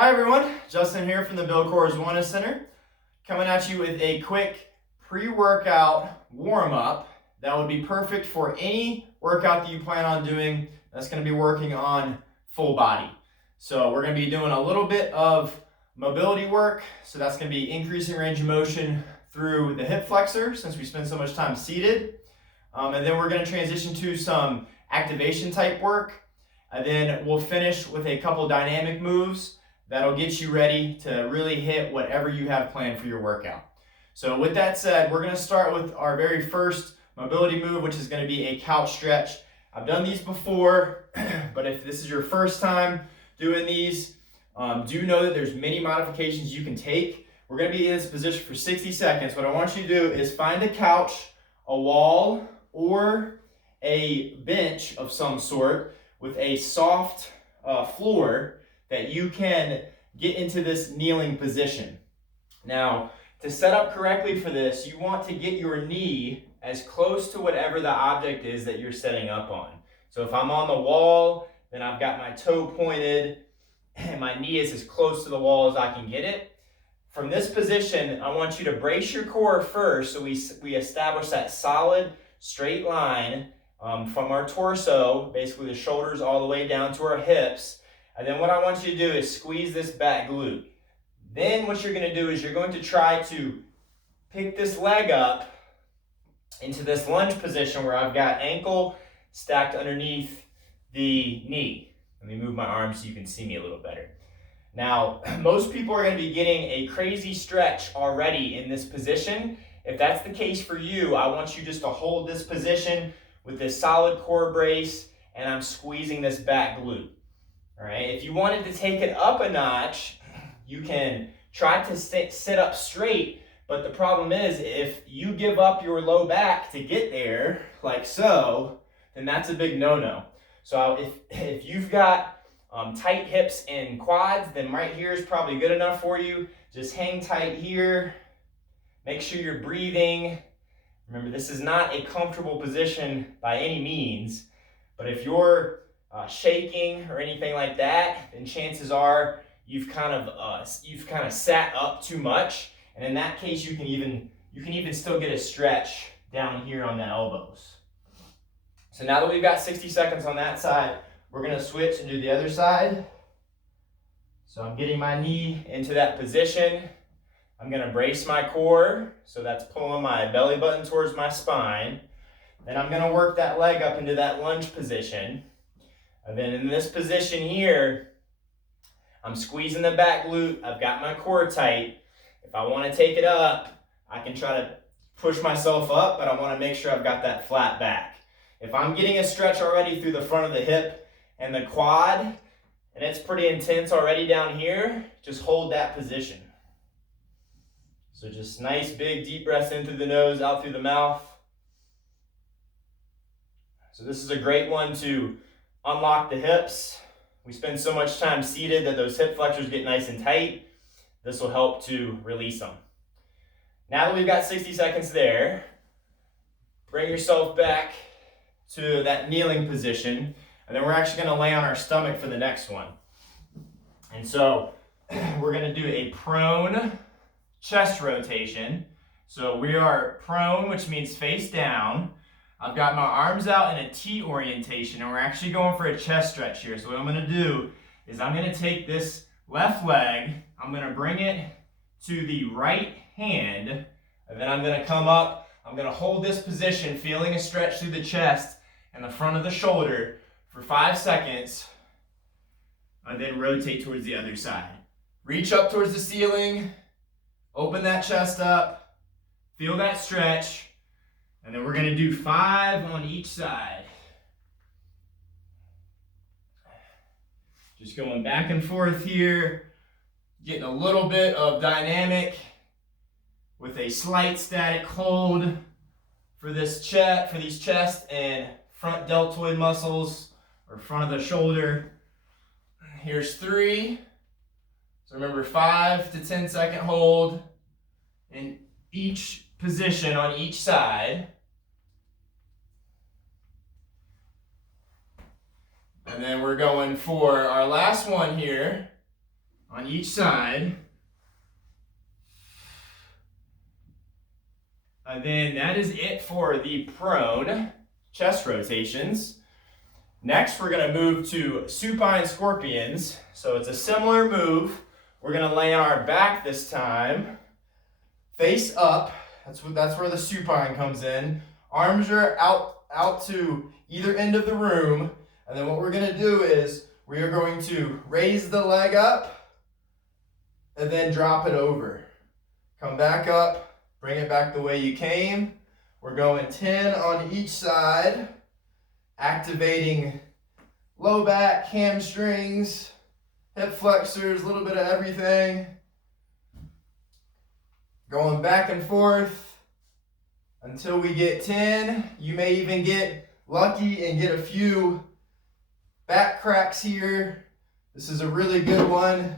Hi everyone, Justin here from the Bill Coors Wellness Center, coming at you with a quick pre-workout warm-up that would be perfect for any workout that you plan on doing that's going to be working on full body. So we're going to be doing a little bit of mobility work, so that's going to be increasing range of motion through the hip flexor since we spend so much time seated. And then we're going to transition to some activation type work, and then we'll finish with a couple dynamic moves that'll get you ready to really hit whatever you have planned for your workout. So with that said, we're going to start with our very first mobility move, which is going to be a couch stretch. I've done these before, but if this is your first time doing these, do know that there's many modifications you can take. We're going to be in this position for 60 seconds. What I want you to do is find a couch, a wall, or a bench of some sort with a soft floor that you can get into this kneeling position. Now, to set up correctly for this, you want to get your knee as close to whatever the object is that you're setting up on. So if I'm on the wall, then I've got my toe pointed and my knee is as close to the wall as I can get it. From this position, I want you to brace your core first so we establish that solid straight line from our torso, basically the shoulders all the way down to our hips. And then what I want you to do is squeeze this back glute. Then what you're going to do is you're going to try to pick this leg up into this lunge position where I've got ankle stacked underneath the knee. Let me move my arm so you can see me a little better. Now, most people are going to be getting a crazy stretch already in this position. If that's the case for you, I want you just to hold this position with this solid core brace, and I'm squeezing this back glute. All right, if you wanted to take it up a notch, you can try to sit up straight, but the problem is if you give up your low back to get there, like so, then that's a big no-no. So if you've got tight hips and quads, then right here is probably good enough for you. Just hang tight here. Make sure you're breathing. Remember, this is not a comfortable position by any means, but if you're shaking or anything like that, then chances are you've kind of sat up too much, and in that case you can even still get a stretch down here on the elbows. So now that we've got 60 seconds on that side, we're going to switch and do the other side. So I'm getting my knee into that position. I'm going to brace my core, so that's pulling my belly button towards my spine. Then I'm going to work that leg up into that lunge position. And then in this position here, I'm squeezing the back glute. I've got my core tight. If I want to take it up, I can try to push myself up, but I want to make sure I've got that flat back. If I'm getting a stretch already through the front of the hip and the quad, and it's pretty intense already down here, just hold that position. So just nice big deep breaths in through the nose, out through the mouth. So this is a great one to unlock the hips. We spend so much time seated that those hip flexors get nice and tight. This will help to release them. Now that we've got 60 seconds there, bring yourself back to that kneeling position, and then we're actually going to lay on our stomach for the next one. And so we're going to do a prone chest rotation. So we are prone, which means face down. I've got my arms out in a T orientation, and we're actually going for a chest stretch here. So what I'm going to do is I'm going to take this left leg, I'm going to bring it to the right hand, and then I'm going to come up, I'm going to hold this position, feeling a stretch through the chest and the front of the shoulder for 5 seconds, and then rotate towards the other side. Reach up towards the ceiling, open that chest up, feel that stretch. And then we're going to do 5 on each side. Just going back and forth here, getting a little bit of dynamic with a slight static hold for these chest and front deltoid muscles or front of the shoulder. Here's 3. So remember, 5 to 10 second hold in each position on each side. And then we're going for our last one here on each side. And then that is it for the prone chest rotations. Next, we're gonna move to Supine Scorpions. So it's a similar move. We're gonna lay on our back this time, face up. That's where the supine comes in. Arms are out to either end of the room. And then what we're gonna do is we are going to raise the leg up and then drop it over. Come back up. Bring it back the way you came. We're going 10 on each side, activating low back, hamstrings, hip flexors, a little bit of everything. Going back and forth until we get 10. You may even get lucky and get a few back cracks here. This is a really good one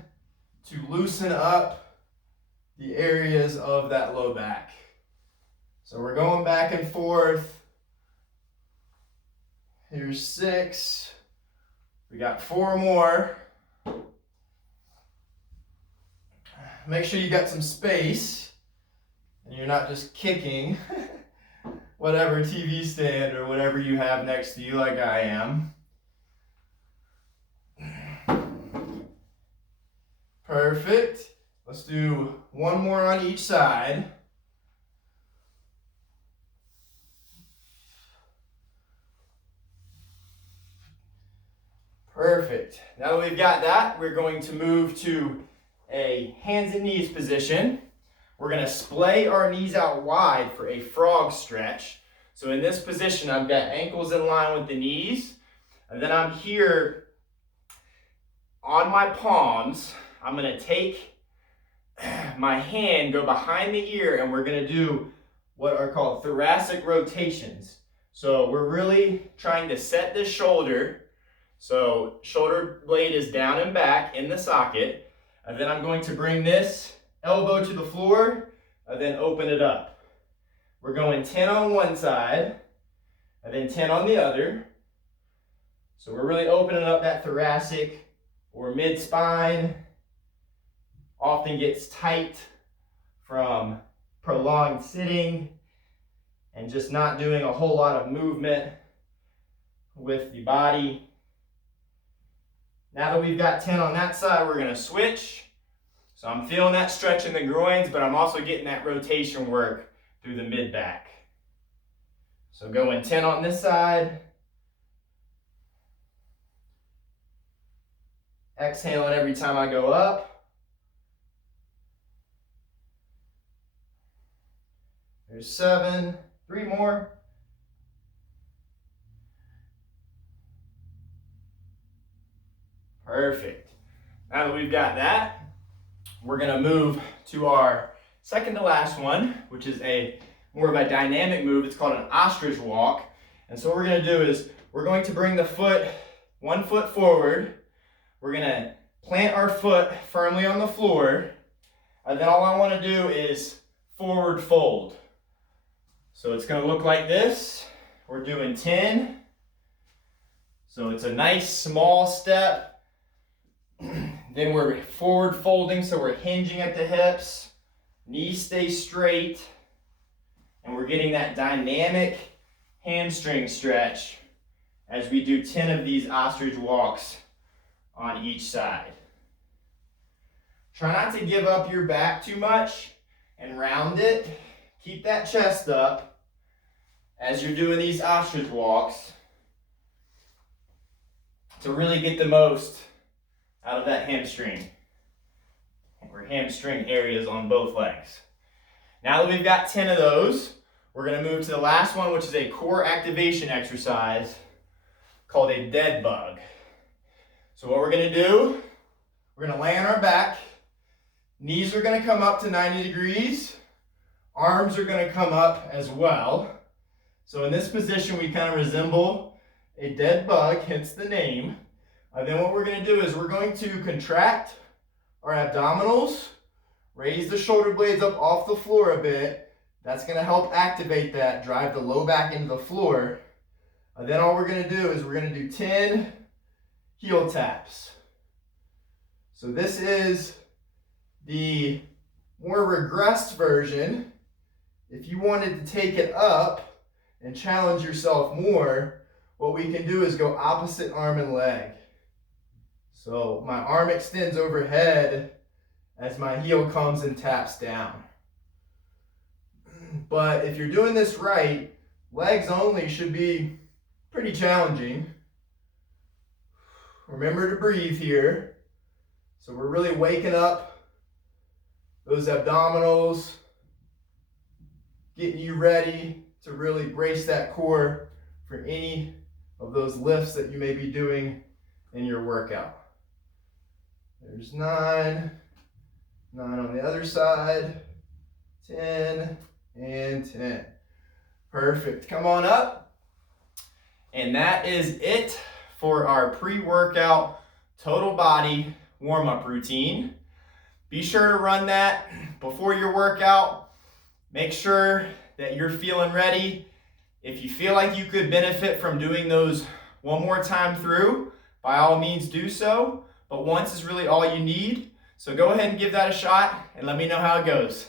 to loosen up the areas of that low back. So we're going back and forth. Here's 6. We got 4 more. Make sure you got some space and you're not just kicking whatever TV stand or whatever you have next to you like I am. Perfect. Let's do 1 more on each side. Perfect. Now that we've got that, we're going to move to a hands and knees position. We're going to splay our knees out wide for a frog stretch. So in this position, I've got ankles in line with the knees, and then I'm here on my palms. I'm going to take my hand, go behind the ear, and we're going to do what are called thoracic rotations. So we're really trying to set the shoulder. So shoulder blade is down and back in the socket. And then I'm going to bring this elbow to the floor and then open it up. We're going 10 on one side and then 10 on the other. So we're really opening up that thoracic or mid-spine. Often gets tight from prolonged sitting and just not doing a whole lot of movement with the body. Now that we've got 10 on that side, we're going to switch. So I'm feeling that stretch in the groins, but I'm also getting that rotation work through the mid-back. So going 10 on this side. Exhaling every time I go up. There's 7, 3 more. Perfect. Now that we've got that, we're gonna move to our second to last one, which is more of a dynamic move. It's called an Ostrich Walk. And so what we're gonna do is we're going to bring the foot 1 foot forward. We're gonna plant our foot firmly on the floor. And then all I wanna do is forward fold. So it's gonna look like this. We're doing 10. So it's a nice small step. Then we're forward folding, so we're hinging at the hips. Knees stay straight. And we're getting that dynamic hamstring stretch as we do 10 of these ostrich walks on each side. Try not to give up your back too much and round it. Keep that chest up as you're doing these ostrich walks to really get the most out of that hamstring or hamstring areas on both legs. Now that we've got 10 of those, we're going to move to the last one, which is a core activation exercise called a dead bug. So what we're going to do, we're going to lay on our back. Knees are going to come up to 90 degrees. Arms are going to come up as well. So in this position, we kind of resemble a dead bug, hence the name. And then what we're going to do is we're going to contract our abdominals, raise the shoulder blades up off the floor a bit. That's going to help activate that, drive the low back into the floor. And then all we're going to do is we're going to do 10 heel taps. So this is the more regressed version. If you wanted to take it up and challenge yourself more, what we can do is go opposite arm and leg. So my arm extends overhead as my heel comes and taps down. But if you're doing this right, legs only should be pretty challenging. Remember to breathe here. So we're really waking up those abdominals, getting you ready to really brace that core for any of those lifts that you may be doing in your workout. There's 9 on the other side, 10, and 10. Perfect. Come on up. And that is it for our pre-workout total body warm-up routine. Be sure to run that before your workout. Make sure that you're feeling ready. If you feel like you could benefit from doing those one more time through, by all means do so. But once is really all you need. So go ahead and give that a shot and let me know how it goes.